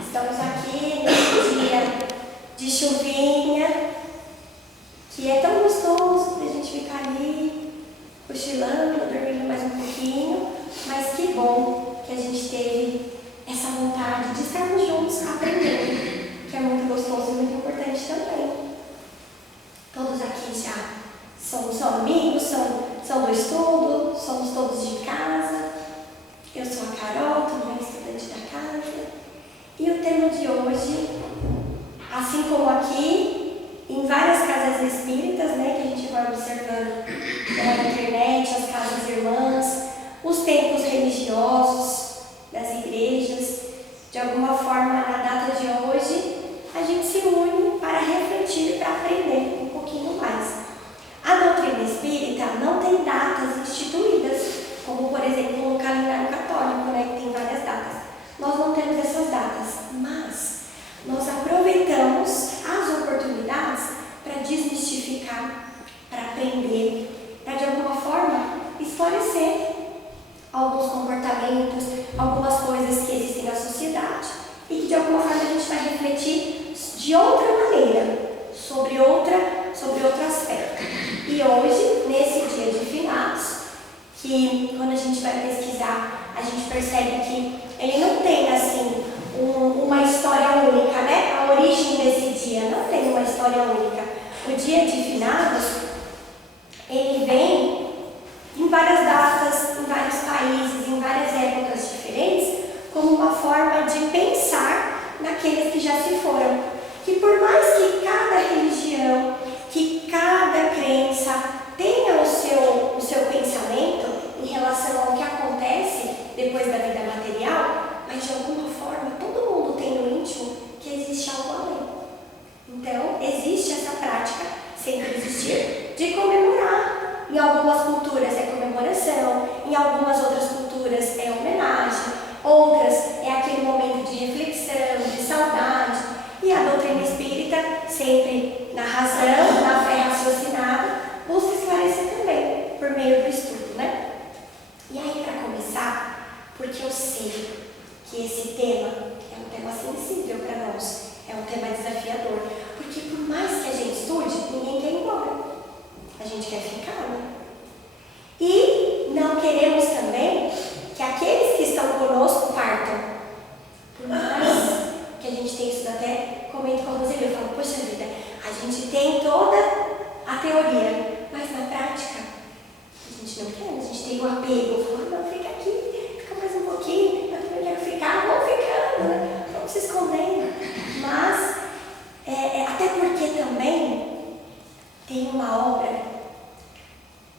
Estamos aqui nesse dia de chuvinha, que é tão gostoso pra gente ficar ali, cochilando, dormindo mais um pouquinho, mas que bom que a gente teve essa vontade de estarmos juntos aprendendo, que é muito gostoso e muito importante também. Todos aqui já são amigos, são do estudo, somos todos de casa. Eu sou a Carol, também estudante da casa. E o tema de hoje, assim como aqui, em várias casas espíritas, né, que a gente vai observando pela internet, as casas irmãs, os templos religiosos das igrejas, de alguma forma, na data de hoje, a gente se une para refletir e para aprender um pouquinho mais. A doutrina espírita não tem datas instituídas, como, por exemplo, no calendário católico, né, que tem várias datas. Nós não temos essas datas, mas nós aproveitamos as oportunidades para desmistificar, para aprender, para, de alguma forma, esclarecer alguns comportamentos, algumas coisas que existem na sociedade e que, de alguma forma, a gente vai refletir de outra maneira, sobre outro aspecto. E hoje, nesse dia de finados, que quando a gente vai pesquisar, a gente percebe que ele não tem, assim, uma história única, né? A origem desse dia não tem uma história única. O dia de finados, ele vem em várias datas, em vários países, em várias épocas diferentes, como uma forma de pensar naqueles que já se foram. Que por mais que cada religião, que cada crença tenha o seu pensamento em relação ao que acontece depois da vida material, mas de alguma forma todo mundo tem no íntimo que existe algo além. Então, existe essa prática, sempre existir, de comemorar. Em algumas culturas é comemoração, em algumas outras culturas é homenagem, outras é aquele momento de reflexão, de saudade. E a doutrina espírita, sempre na razão, na fé raciocinada, busca esclarecer também, por meio do estudo, né? E aí, para começar, porque eu sei que esse tema é um tema sensível para nós, é um tema desafiador, porque por mais que a gente estude, ninguém quer ir embora. A gente quer ficar, né? E não queremos também que aqueles que estão conosco partam. Por mais que a gente tenha isso, até comento com a Roseli, eu falo, poxa vida, a gente tem toda a teoria, mas na prática, a gente não quer, a gente tem o apego, fala, não, fica aqui, fica mais um pouquinho, eu também quero ficar, vamos ficando, né? Vamos se escondendo. Mas, até porque também tem uma obra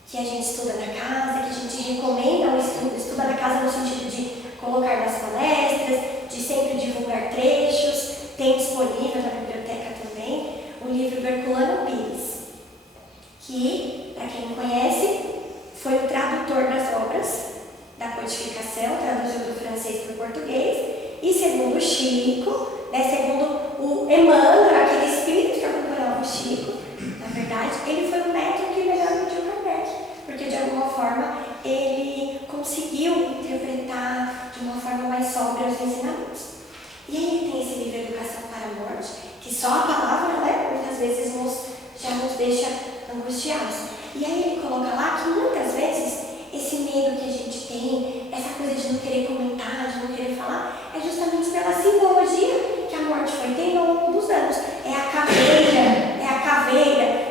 que a gente estuda na casa, que a gente recomenda o estudo, estuda na casa no sentido de colocar nas palestras, de sempre divulgar trechos, tem disponível na biblioteca também o livro do Herculano Pires, que, para quem não conhece, foi o tradutor das obras da codificação, traduziu do francês para o português, e segundo o Chico, né, segundo o Emmanuel, aquele espírito que acompanhava o Chico, na verdade, ele foi o método que melhor mediu Kardec, porque de alguma forma ele conseguiu interpretar de uma forma mais sóbria os ensinamentos. E aí ele tem esse livro Educação para a Morte, que só a palavra, né, muitas vezes já nos deixa angustiados. E aí ele coloca lá que muitas vezes esse medo que a gente tem, essa coisa de não querer comentar, de não querer falar, é justamente pela simbologia que a morte foi tendo ao longo dos anos. É a caveira,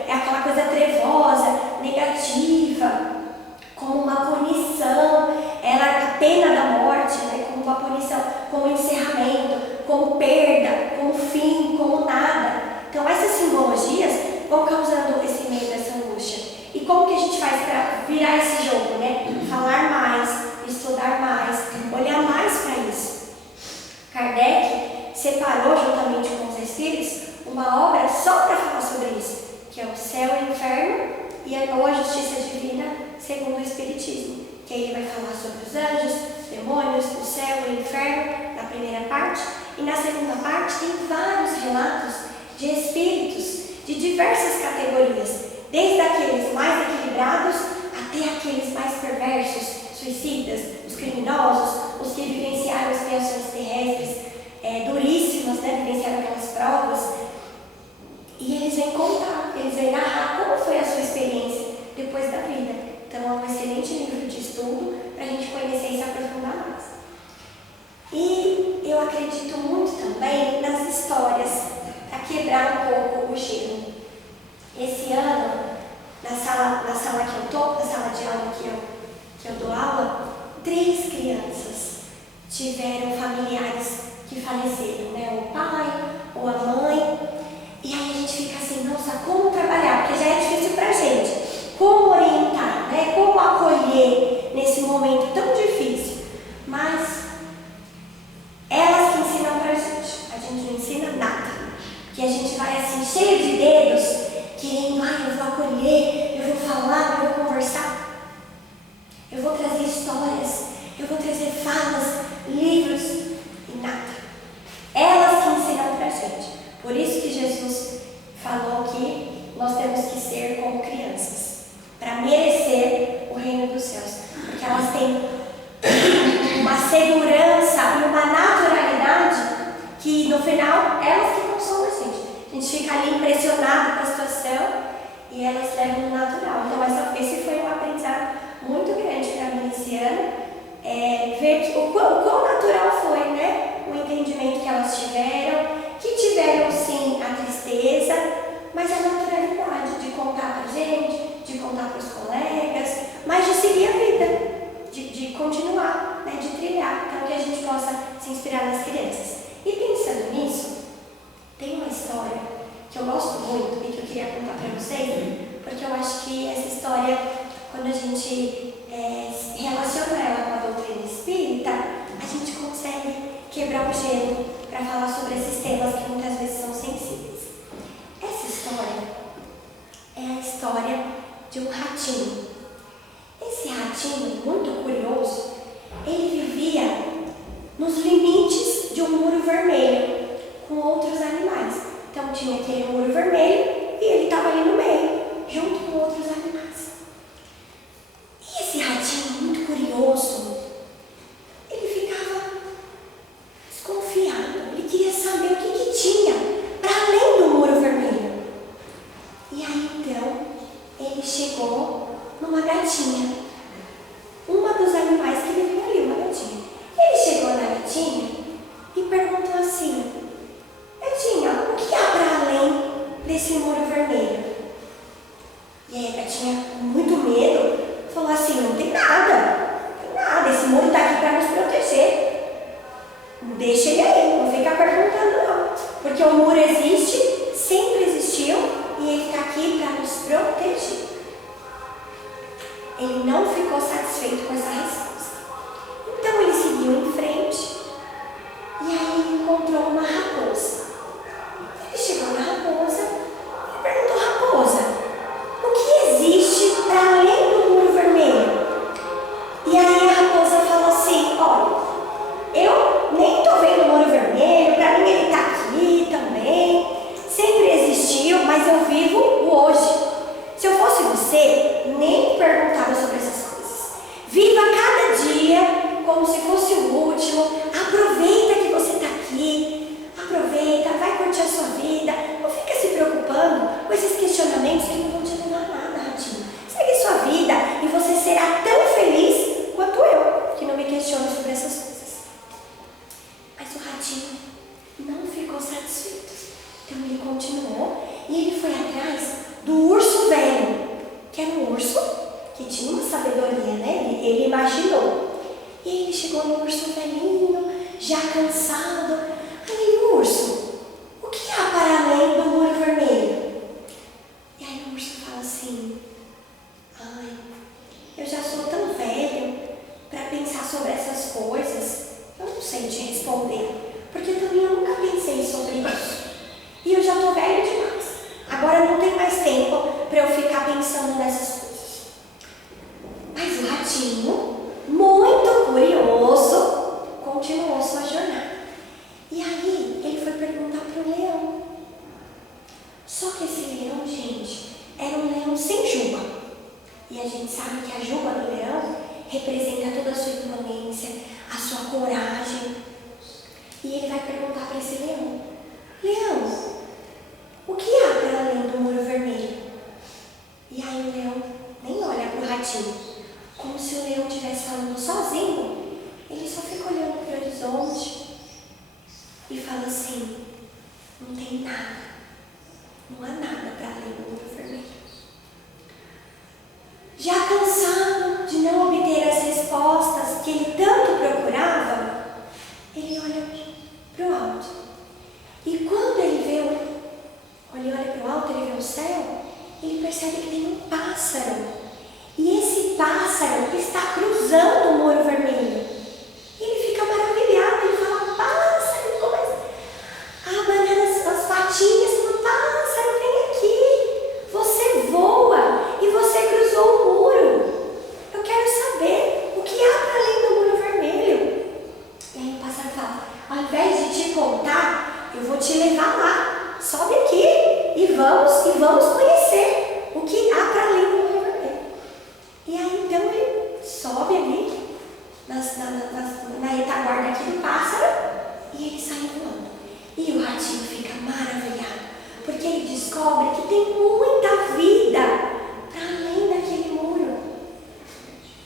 é aquela coisa trevosa, negativa, como uma punição, a pena da morte, né, como uma punição, como encerramento, como perda, como fim, como nada. Então essas simbologias vão causando esse medo, essa angústia. E como que a gente faz para virar esse jogo, né? Falar mais, estudar mais, olhar mais para isso. Kardec separou, juntamente com os espíritos, uma obra só para falar sobre isso, que é o Céu e o Inferno e a Justiça Divina segundo o Espiritismo. Que aí ele vai falar sobre os anjos, demônios, o céu e o inferno, na primeira parte. E na segunda parte tem vários relatos de espíritos de diversas categorias, desde aqueles mais equilibrados até aqueles mais perversos, suicidas, os criminosos, os que vivenciaram aviações terrestres duríssimas, né? Vivenciaram aquelas provas. E eles vêm contar, eles vêm narrar como foi a sua experiência depois da vida. Então é um excelente livro de estudo para a gente conhecer e se aprofundar mais. E eu acredito muito também nas histórias, para quebrar um pouco o gelo. Esse ano, na sala que eu estou, na sala de aula que eu dou aula, 3 crianças tiveram familiares que faleceram, né? O pai ou a mãe. E aí a gente fica assim, nossa, como trabalhar? Porque já é difícil pra gente. Como orientar, né? Como acolher nesse momento tão difícil. Mas elas que ensinam pra gente. A gente não ensina nada. Porque a gente vai assim, cheio de dedos, querendo, eu vou acolher, eu vou falar, eu vou conversar. Eu vou trazer histórias, eu vou trazer falas, livros e nada. Elas que ensinam pra gente. Por isso que Jesus falou que nós temos que ser como crianças, para merecer o reino dos céus. Porque elas têm uma segurança e uma naturalidade que no final elas que consolam a gente. A gente fica ali impressionado com a situação e elas levam no natural. Então esse foi um aprendizado muito grande para mim esse ano. Ver o quão natural foi, né? O entendimento que elas tiveram. Que tiveram sim a tristeza, mas a naturalidade de contar pra gente, de contar para os colegas, mas de seguir a vida, de continuar, né, de trilhar, então que a gente possa se inspirar nas crianças. E pensando nisso, tem uma história que eu gosto muito e que eu queria contar para vocês, porque eu acho que essa história, quando a gente relaciona ela com a doutrina espírita, a gente consegue quebrar o gelo para falar sobre esses temas que muitas vezes são sensíveis. Essa história é a história de um ratinho. Esse ratinho, muito curioso, ele vivia nos limites de um muro vermelho com outros animais. Então tinha aquele muro vermelho e ele estava ali no meio, junto com outros animais. E esse ratinho, muito curioso, ele ficava desconfiado, ele queria saber o que tinha para além do muro vermelho. E aí então ele chegou numa gatinha, uma dos animais que viviam ali, uma gatinha. Ele chegou na gatinha e perguntou assim: gatinha, o que há para além desse muro vermelho? E aí a gatinha, com muito medo, falou assim: não tem nada, esse muro está aqui para nos proteger. Deixa ele aí, não fica perguntando não, porque o muro existe, sempre existiu e ele está aqui para nos proteger. Ele não ficou satisfeito com essa resposta. Então ele seguiu em frente e aí ele encontrou uma raposa. Ele chegou na raposa e perguntou: raposa, o que existe para além do muro vermelho? E aí a raposa falou assim: olha, eu nem estou vendo o muro vermelho, para mim ele está aqui também, sempre existiu, mas eu vivo o hoje. Se eu fosse você, nem perguntava sobre essas coisas. Viva cada dia como se fosse o último. Aproveita que você está aqui. Aproveita, vai curtir a sua vida. Não fica se preocupando com esses questionamentos que não vão te levar a nada, ratinho. Segue sua vida e você será tão feliz quanto eu, que não me questiono sobre essas coisas. Mas o ratinho não ficou satisfeito. Então ele continuou e ele foi atrás do urso velho, que era um urso que tinha uma sabedoria, né? Ele imaginou. E ele chegou no urso velhinho, já cansado. Aí, urso, o que há para além do muro vermelho? E aí o urso fala assim: ai, eu já sou tão velho para pensar sobre essas coisas. Eu não sei te responder, porque também eu nunca pensei sobre isso. E eu já estou velho demais. Agora não tem mais tempo para eu ficar pensando nessas coisas. Mas o ratinho, muito curioso, continuou sua jornada. E aí ele foi perguntar para o leão. Só que esse leão, gente, era um leão sem juba. E a gente sabe que a juba do leão representa toda a sua imponência, a sua coragem. assim: não tem nada, não há nada para além do muro vermelho. Já cansado de não obter as respostas que ele tanto procurava, ele olha para o alto. E quando ele olha para o alto, ele vê o céu, ele percebe que tem um pássaro. E esse pássaro está cruzando o muro vermelho. Ele fica maravilhado, ele fala: pássaro, ele começa a abanar as patinhas, fala: pássaro, vem aqui, você voa e você cruzou o muro. Eu quero saber o que há para além do muro vermelho. E aí o pássaro fala: ao invés de te contar, eu vou te levar lá, sobe aqui e vamos conhecer o que há para além do muro vermelho. E aí então ele sobe ali na retaguarda aqui do pássaro e ele sai voando. E o ratinho fica maravilhado, porque ele descobre que tem muita vida para além daquele muro.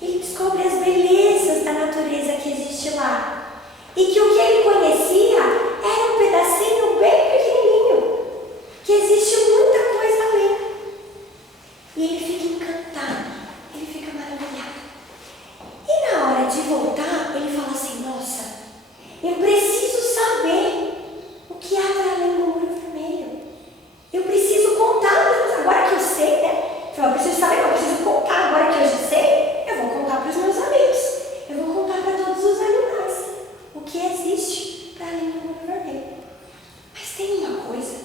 Ele descobre as belezas da natureza que existe lá. E que o que ele conhecia era um pedacinho bem pequenininho, que existe muita coisa além. E ele fica encantado, ele fica maravilhado. E na hora de voltar, ele fala assim: nossa, eu preciso saber o que há para além do muro vermelho. Eu preciso contar, agora que eu sei, né? Eu preciso saber, eu preciso contar, agora que eu já sei, eu vou contar para os meus amigos. Eu vou contar para todos os animais o que existe para além do muro vermelho. Mas tem uma coisa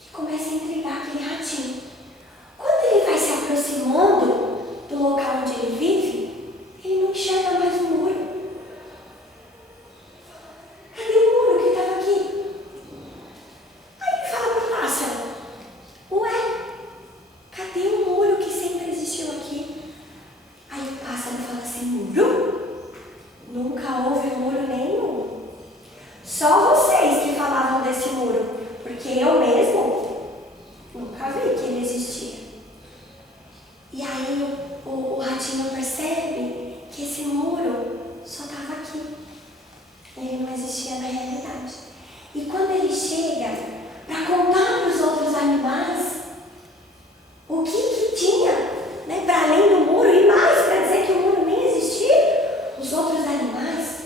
que começa a intrigar aquele ratinho. Quando ele vai se aproximando do local onde ele vive, ele não enxerga mais o muro. Cadê o muro que estava aqui? Aí ele fala para o pássaro: ué, cadê o muro que sempre existiu aqui? Aí o pássaro fala assim: muro? Nunca houve muro nenhum. Só vocês que falavam desse muro, porque eu mesmo nunca vi que ele existia. E aí o ratinho percebe que esse muro só estava aqui. Ele não existia na realidade. E quando ele chega para contar para os outros animais o que tinha, né, para além do muro e mais, para dizer que o muro nem existia, os outros animais,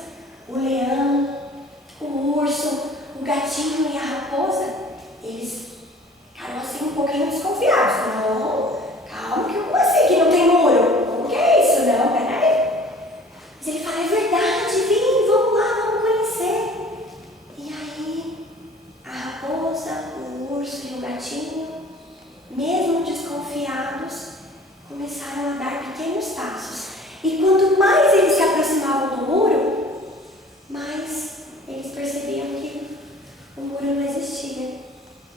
o leão, o urso, o gatinho e a raposa, eles ficaram assim um pouquinho desconfiados. Não, calma, como assim que não tem muro? Como que é isso? Não, peraí. Mas ele fala: é verdade, vem, vamos lá, vamos conhecer. E aí a raposa, o urso e o gatinho, mesmo desconfiados, começaram a dar pequenos passos. E quanto mais eles se aproximavam do muro, mais eles percebiam que o muro não existia.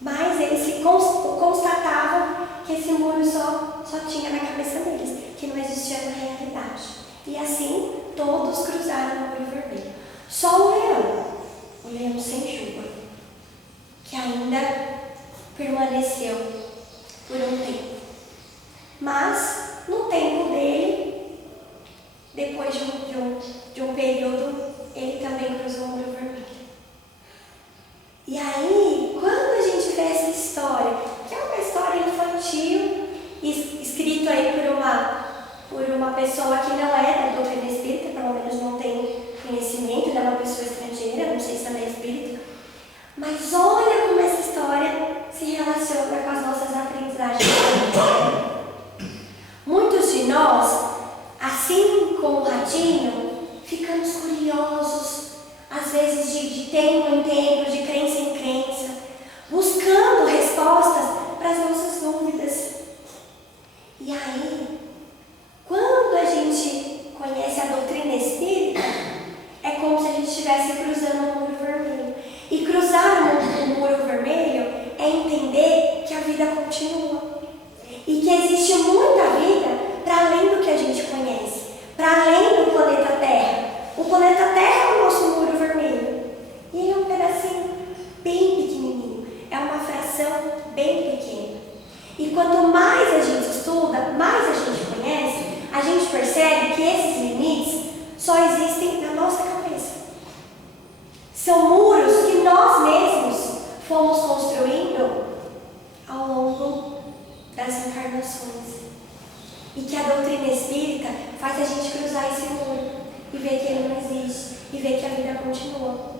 Mais eles se constatavam que esse muro só tinha na cabeça deles, que não existia na realidade. E assim, todos cruzaram o muro vermelho. Só o leão sem juba, que ainda permaneceu por um tempo. Mas, no tempo dele, depois de um período, ele também cruzou o muro vermelho. E aí, quando a gente vê essa história, que é uma história infantil, escrita aí por uma pessoa que não é da doutrina espírita, pelo menos não tem conhecimento, é uma pessoa estrangeira, não sei se ela é espírita, mas olha como essa história se relaciona com as nossas aprendizagens. Muitos de nós, assim como o ratinho, ficamos curiosos, às vezes de tempo em tempo, de crença em crença, buscando respostas para as nossas dúvidas. E aí, quando a gente conhece a doutrina espírita, é como se a gente estivesse cruzando o muro vermelho. E cruzar o muro vermelho é entender que a vida continua. E que existe muita vida para além do que a gente conhece, para além do planeta Terra. O planeta Terra é o nosso muro vermelho. E ele é um pedacinho bem pequenininho, é uma fração bem pequena. E quanto mais a gente estuda, mais a gente conhece, a gente percebe que esses limites só existem na nossa cabeça. São muros que nós construindo ao longo das encarnações. E que a doutrina espírita faz a gente cruzar esse muro e ver que ele não existe, e ver que a vida continua.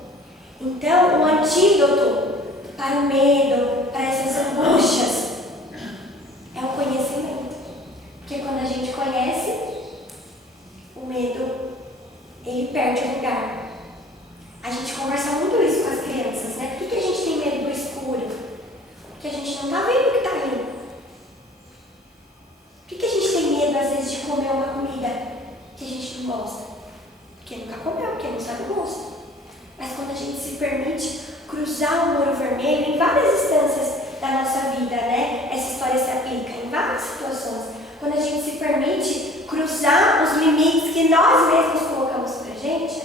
Então, o antídoto para o medo, para essas angústias, é o conhecimento. Porque quando a gente conhece, o medo, ele perde o lugar. A gente conversa muito isso com as crianças, né? Por que a gente tem medo do escuro? Porque a gente não está vendo o que está ali. Por que a gente tem medo, às vezes, de comer uma comida que a gente não gosta? Porque nunca comeu, porque não sabe o gosto. Mas quando a gente se permite cruzar o muro vermelho, em várias instâncias da nossa vida, né? Essa história se aplica em várias situações. Quando a gente se permite cruzar os limites que nós mesmos colocamos pra gente,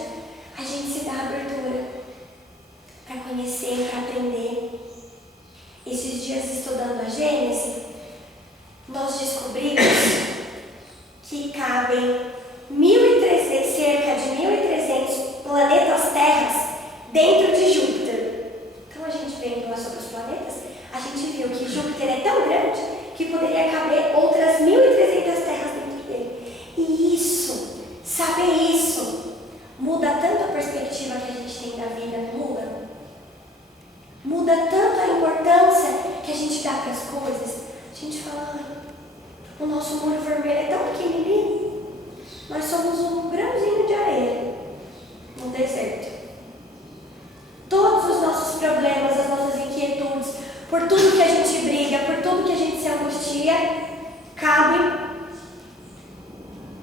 a gente se dá abertura para conhecer, para aprender. Esses dias, estudando a Gênesis, nós descobrimos que cabem 1.300, cerca de 1.300 planetas terras dentro de Júpiter. Então, a gente vendo lá sobre os planetas, a gente viu que Júpiter é tão grande que poderia caber outras 1.300 terras dentro dele. E isso, saber isso, muda tanto a perspectiva que a gente tem da vida, muda. Muda tanto a importância que a gente dá para as coisas. A gente fala, o nosso muro vermelho é tão pequenininho. Nós somos um grãozinho de areia no deserto. Todos os nossos problemas, as nossas inquietudes, por tudo que a gente briga, por tudo que a gente se angustia, cabe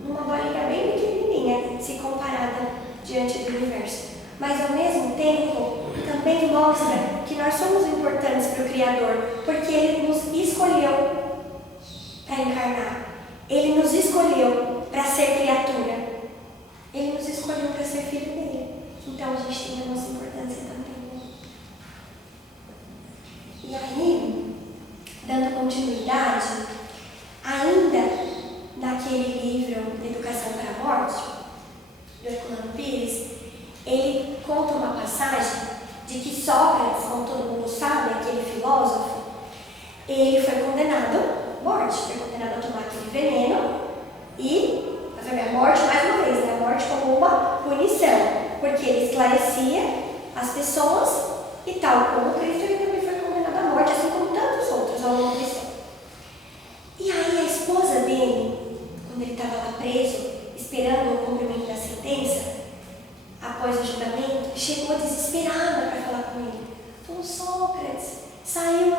numa bolinha bem pequenininha, se comparada diante do universo. Mas, ao mesmo tempo, também mostra que nós somos importantes para o Criador, porque Ele nos escolheu para encarnar. Ele nos escolheu para ser criatura. Ele nos escolheu para ser filho dele. Então, a gente tem a nossa importância também. E aí, dando continuidade, ainda naquele livro de Educação para a Morte, do Herculano Pires, ele conta uma passagem de que Sócrates, como todo mundo sabe, aquele filósofo, ele foi condenado à morte, foi condenado a tomar aquele veneno e fazer a morte, mais uma vez, né? A morte como uma punição, porque ele esclarecia as pessoas e tal como Cristo, ele também foi condenado à morte, assim como tantos outros ao longo da história. E aí a esposa dele, quando ele estava lá preso, esperando o cumprimento da sentença, após o julgamento, chegou desesperada para falar com ele. Falou, Sócrates, saiu o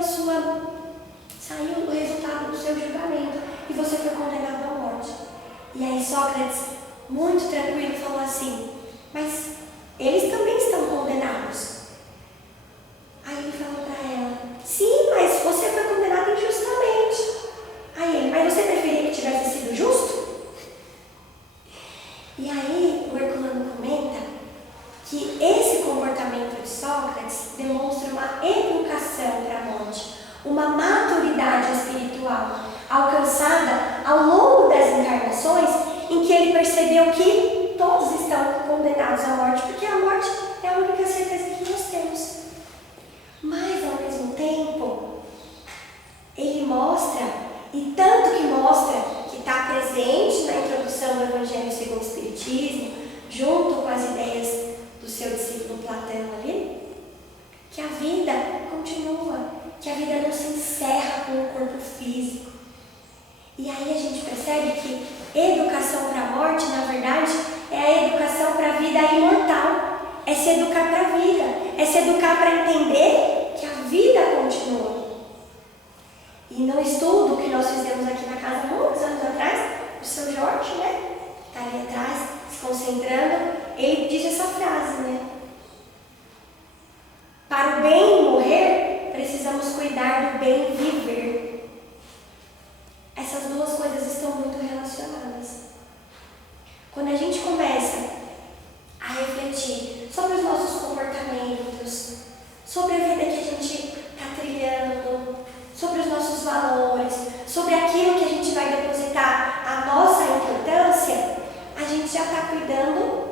resultado do seu julgamento e você foi condenado à morte. E aí Sócrates, muito tranquilo, falou assim, mas eles também estão condenados. Aí ele falou para ela, sim, mas você foi condenado injustamente. Aí ele, mas você preferia que tivesse sido justo? E aí o Herculano comenta que esse comportamento de Sócrates demonstra uma educação para a morte, uma maturidade espiritual alcançada ao longo das encarnações, em que ele percebeu que todos estão condenados à morte, porque a morte é a única certeza que nós temos. Mas, ao mesmo tempo, ele mostra, e tanto que mostra, que está presente na introdução do Evangelho segundo o Espiritismo, junto com as ideias do seu discípulo Platão ali, que a vida continua, que a vida não se encerra com o corpo físico. E aí a gente percebe que educação para a morte, na verdade, é a educação para a vida imortal, é se educar para a vida, é se educar para entender que a vida continua. E no estudo que nós fizemos aqui na casa muitos anos atrás, o seu Jorge, né, que está ali atrás, se concentrando, ele diz essa frase, né? Para o bem morrer, precisamos cuidar do bem viver. Essas duas coisas estão muito relacionadas. Quando a gente começa a refletir sobre os nossos comportamentos, sobre a vida que a gente está trilhando, sobre os nossos valores, sobre aquilo que a gente vai depositar a nossa importância, a gente já está cuidando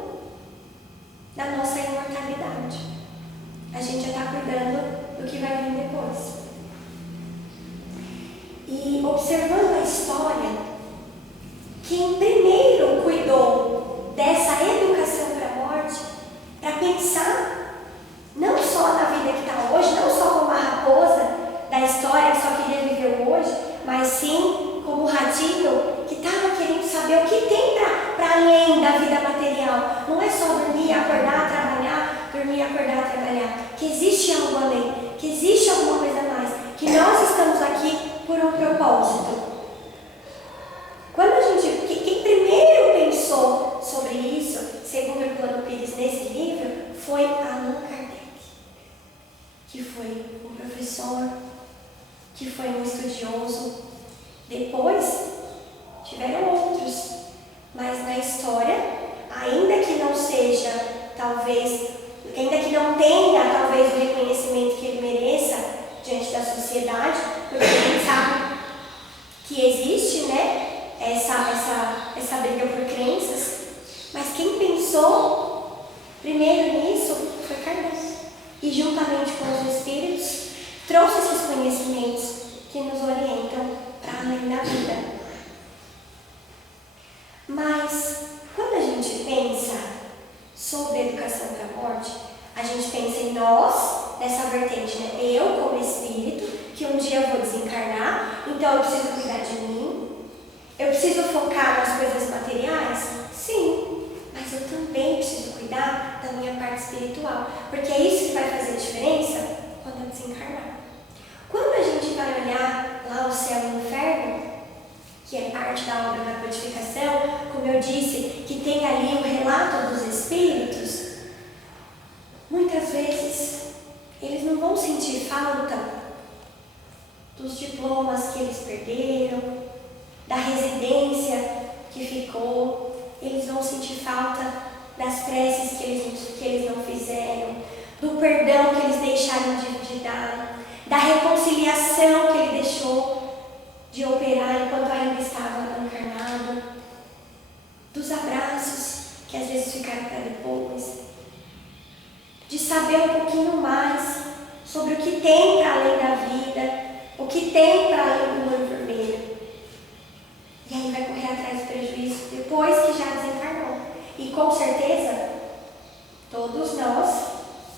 da nossa imortalidade. A gente já está cuidando do que vai vir depois. E observando a história, quem primeiro cuidou dessa educação para a morte, para pensar não só na vida que está hoje, não só como a raposa da história que só queria viver o hoje, mas sim como o ratinho que estava querendo saber o que tem para além da vida material. Não é só dormir, acordar, trabalhar, dormir, acordar, trabalhar. Que existe algo além, que existe alguma coisa a mais, que nós estamos aqui por um propósito. Quando a gente, quem primeiro pensou sobre isso, segundo o Plano Pires nesse livro, foi Allan Kardec, que foi um professor, que foi um estudioso. Depois tiveram outros, mas na história, ainda que não seja, talvez, ainda que não tenha talvez o reconhecimento que ele mereça diante da sociedade, porque a gente sabe que existe, né, essa briga por crenças, mas quem pensou primeiro nisso foi Kardec. E juntamente com os espíritos, trouxe esses conhecimentos que nos orientam para além da vida. Mas, quando a gente pensa sobre a educação para a morte, a gente pensa em nós, nessa vertente, né? Eu como espírito, que um dia eu vou desencarnar, então eu preciso cuidar de mim. Eu preciso focar nas coisas materiais? Sim, mas eu também preciso cuidar da minha parte espiritual, porque é isso que vai fazer diferença quando eu desencarnar. Quando a gente vai olhar lá o céu e o inferno, que é parte da obra da codificação, como eu disse, que tem ali o relato dos espíritos, muitas vezes eles não vão sentir falta dos diplomas que eles perderam, da residência que ficou, eles vão sentir falta das preces que eles não fizeram, do perdão que eles deixaram de dar, da reconciliação que ele deixou de operar enquanto ainda estava encarnado, dos abraços que às vezes ficaram para depois, de saber um pouquinho mais sobre o que tem para além da vida, o que tem para além do olho vermelho. E aí vai correr atrás do prejuízo depois que já desencarnou. E com certeza, todos nós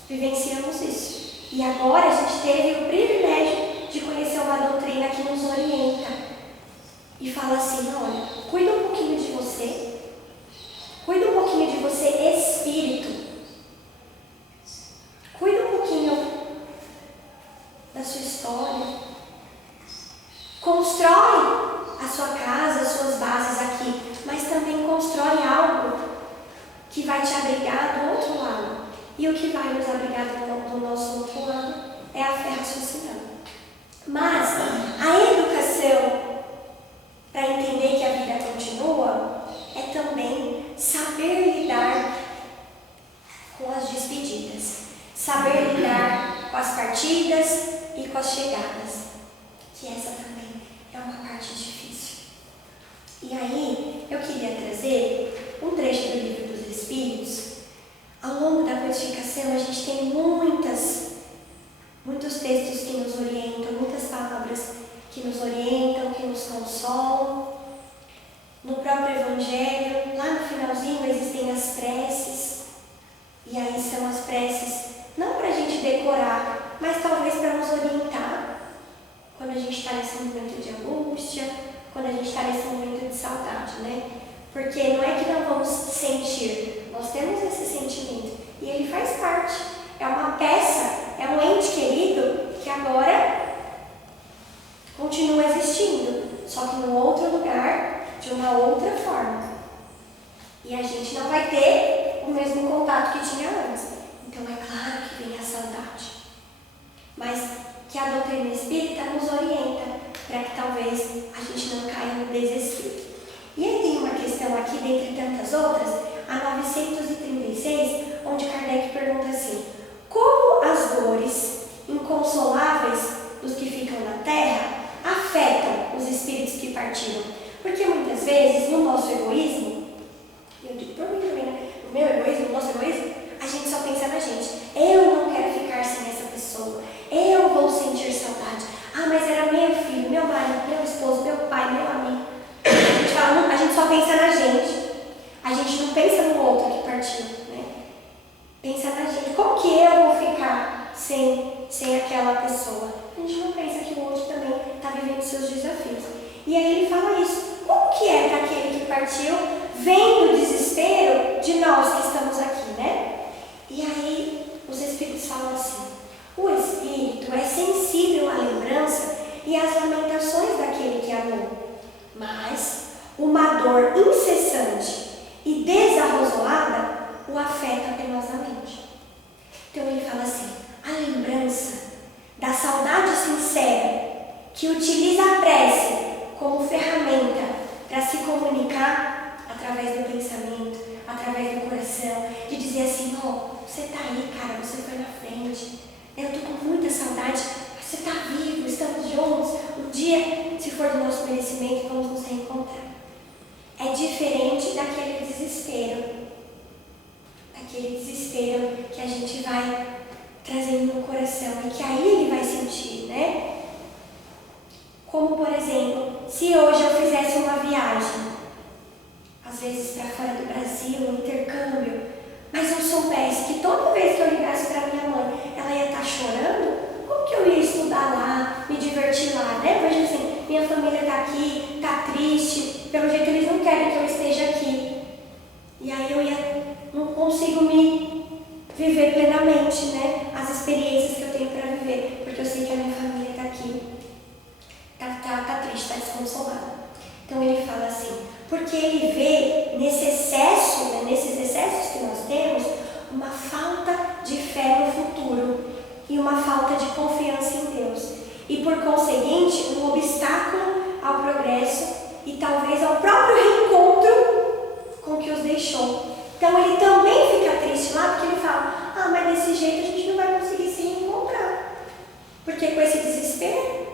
vivenciamos isso. E agora a gente teve o privilégio de conhecer uma doutrina que nos orienta. E fala assim, olha, cuida um pouquinho de você. Cuida um pouquinho de você, espírito. Cuida um pouquinho da sua história. Constrói a sua casa, as suas bases aqui, mas também constrói algo que vai te abrigar do outro lado. E o que vai nos abrigar do nosso outro lado é a fé raciocinando. Mas a educação para entender que a vida continua é também saber lidar com as despedidas, saber lidar com as partidas e com as chegadas, que essa também é uma parte difícil. E aí, eu queria trazer um trecho do Livro dos Espíritos. Ao longo da codificação, a gente tem muitos textos que nos orientam, muitas palavras que nos orientam, que nos consolam. No próprio Evangelho, lá no finalzinho, existem as preces. E aí são as preces, não para a gente decorar, mas talvez para nos orientar quando a gente está nesse momento de angústia, quando a gente está nesse momento de saudade, né? Porque não é que não vamos sentir, nós temos esse sentimento e ele faz parte. É uma peça, é um ente querido que agora continua existindo, só que num outro lugar, de uma outra forma. E a gente não vai ter o mesmo contato que tinha antes. Então é claro que vem a saudade. Mas que a doutrina espírita nos orienta para que talvez a gente não caia no desespero. E aí tem uma questão aqui, dentre tantas outras, a 936, onde Kardec pergunta assim: como as dores inconsoláveis dos que ficam na Terra afetam os espíritos que partiram? Porque muitas vezes, no nosso egoísmo, eu digo por mim também, né? No meu egoísmo, no nosso egoísmo, a gente que como que eu vou ficar sem aquela pessoa? A gente não pensa que o outro também está vivendo seus desafios. E aí ele fala isso. Como que é para aquele que partiu, vendo o desespero de nós que estamos aqui, né? E aí os Espíritos falam assim: o Espírito é sensível à lembrança e às lamentações daquele que amou, mas uma dor incessante e desarrazoada o afeta penosamente. Então ele fala assim: a lembrança da saudade sincera que utiliza a prece como ferramenta para se comunicar através do pensamento, através do coração, de dizer assim: ó, você está aí, cara, você foi na frente, eu estou com muita saudade, mas você está vivo, estamos juntos, um dia, se for do nosso merecimento, vamos nos reencontrar. É diferente daquele desespero que a gente vai trazendo no coração e que aí ele vai sentir, né? Como, por exemplo, se hoje eu fizesse uma viagem, às vezes para fora do Brasil, um intercâmbio, mas eu soubesse que toda vez que eu ligasse para minha mãe, ela ia estar chorando, como que eu ia estudar lá, me divertir lá, né? Veja assim, minha família está aqui, está triste, pelo jeito eles não querem que eu esteja aqui. E aí não consigo me viver plenamente, né? As experiências que eu tenho para viver, porque eu sei que a minha família está aqui, está triste, está desconsolada. Então ele fala assim, porque ele vê nesse excesso, né, nesses excessos que nós temos, uma falta de fé no futuro e uma falta de confiança em Deus. E por conseguinte, um obstáculo ao progresso e talvez ao próprio reencontro com o que os deixou. Então ele também fica triste lá, porque ele fala: ah, mas desse jeito a gente não vai conseguir se reencontrar. Porque com esse desespero,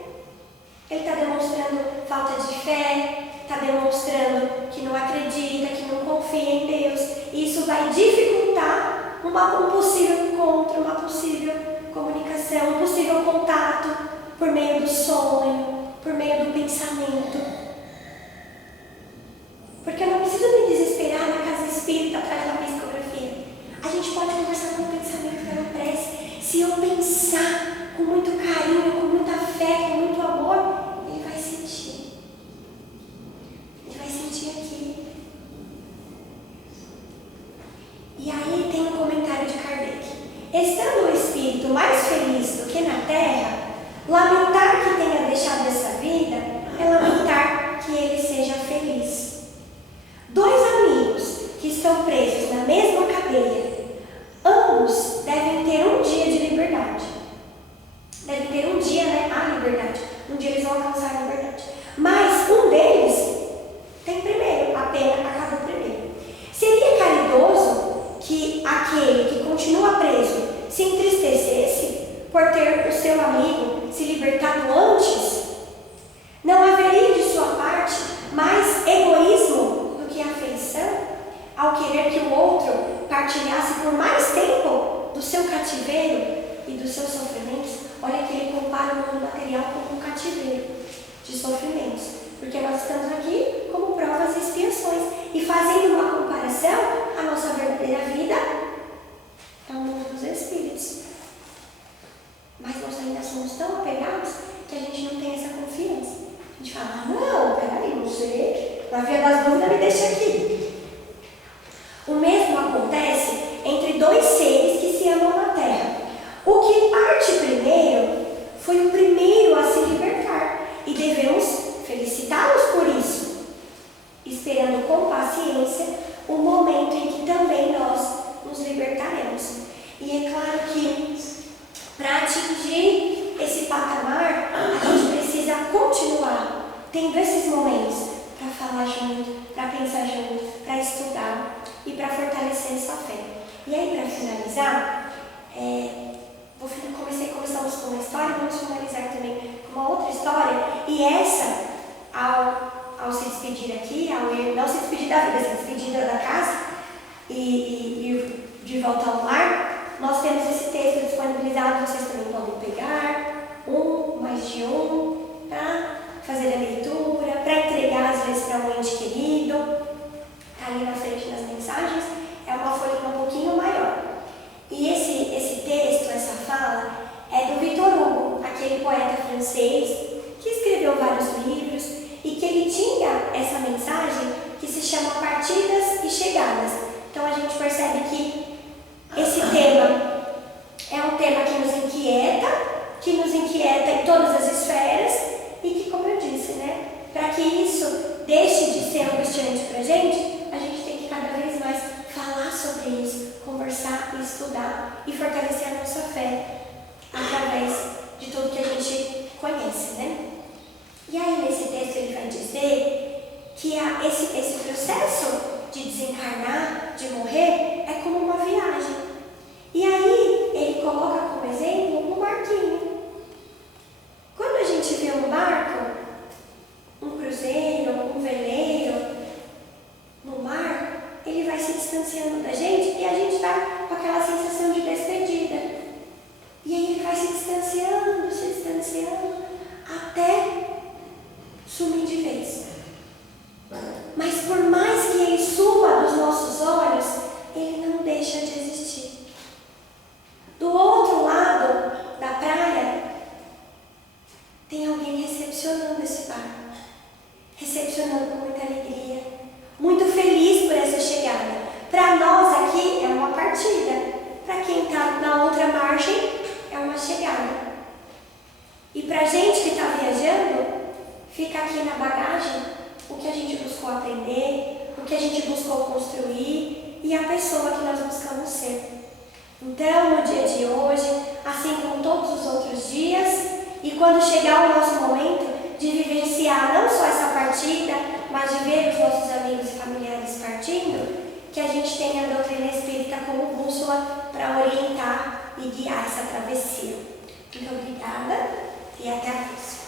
ele está demonstrando falta de fé, está demonstrando que não acredita, que não confia em Deus. E isso vai dificultar um possível encontro, uma possível comunicação, um possível contato por meio do sonho, por meio do pensamento. Porque eu não preciso me desesperar na casa espírita atrás da psicografia. A gente pode conversar com o pensamento pela prece. Se eu pensar com muito carinho, com muita fé, com muito amor, ele vai sentir. Ele vai sentir aqui. E aí tem um comentário de Kardec. Estando o espírito mais feliz do que na terra, lamentar que tenha deixado essa vida é lamentar que ele seja feliz. Dois amigos que estão presos na mesma cadeia, ambos devem ter um dia de liberdade. Devem ter um dia, né, a liberdade. Um dia eles vão alcançar a liberdade. Mas um deles tem primeiro, a pena acabou primeiro. Seria caridoso que aquele que continua preso se entristecesse por ter o seu amigo se libertado antes? Não haveria de sua parte mais egoísmo que a afeição, ao querer que o outro partilhasse por mais tempo do seu cativeiro e dos seus sofrimentos? Olha que ele compara o mundo material com um cativeiro de sofrimentos, porque nós estamos aqui como provas e expiações, e fazendo uma comparação, a nossa verdadeira vida é o mundo dos espíritos. Mas nós ainda somos tão apegados que a gente não tem essa confiança. A gente fala: não, peraí, não sei, na via das dúvidas me deixa aqui. O mesmo acontece entre dois seres que se amam na Terra. O que parte primeiro foi o primeiro a se libertar, e devemos felicitá-los por isso, esperando com paciência o momento em que também nós nos libertaremos. E é claro que para atingir esse patamar, a gente precisa continuar tendo esses momentos para falar junto, para pensar junto, para estudar e para fortalecer essa fé. E aí, para finalizar, começamos com uma história, vamos finalizar também com uma outra história. E essa, ao se despedir aqui, não se despedir da vida, se despedir da casa e de volta ao lar, nós temos esse texto disponibilizado, vocês também podem pegar mais de um, para fazer a leitura, para entregar às vezes para um ente querido. Está ali na frente das mensagens, é uma folhinha um pouquinho maior. E esse aquele poeta francês que escreveu vários livros e que ele tinha essa mensagem que se chama partidas e chegadas. Então a gente percebe que esse tema é um tema que nos inquieta em todas as esferas e que, como eu disse, né, para que isso deixe de ser angustiante para a gente tem que cada vez mais falar sobre isso, conversar e estudar e fortalecer a nossa fé através de tudo que a gente conhece, né? E aí nesse texto ele vai dizer que esse processo de desencarnar, de morrer, é como uma viagem. E aí ele coloca como exemplo um barquinho. Quando a gente vê um barco, um cruzeiro, um veleiro, no mar, ele vai se distanciando da gente e a gente está com aquela sensação de despedida. E aí ele vai se distanciando, até sumir de vez. Mas por mais que ele suma dos nossos olhos, ele não deixa de existir. Do outro lado da praia, tem alguém recepcionando esse barco. Recepcionando com muita alegria. Muito feliz por essa chegada. Para nós aqui é uma partida. Para quem está na outra margem, é uma chegada. E para a gente que está viajando, fica aqui na bagagem o que a gente buscou aprender, o que a gente buscou construir e a pessoa que nós buscamos ser. Então, no dia de hoje, assim como todos os outros dias, e quando chegar o nosso momento de vivenciar não só essa partida, mas de ver os nossos amigos e familiares partindo, que a gente tenha a doutrina espírita como bússola para orientar e guiar essa travessia. Muito obrigada e até a próxima.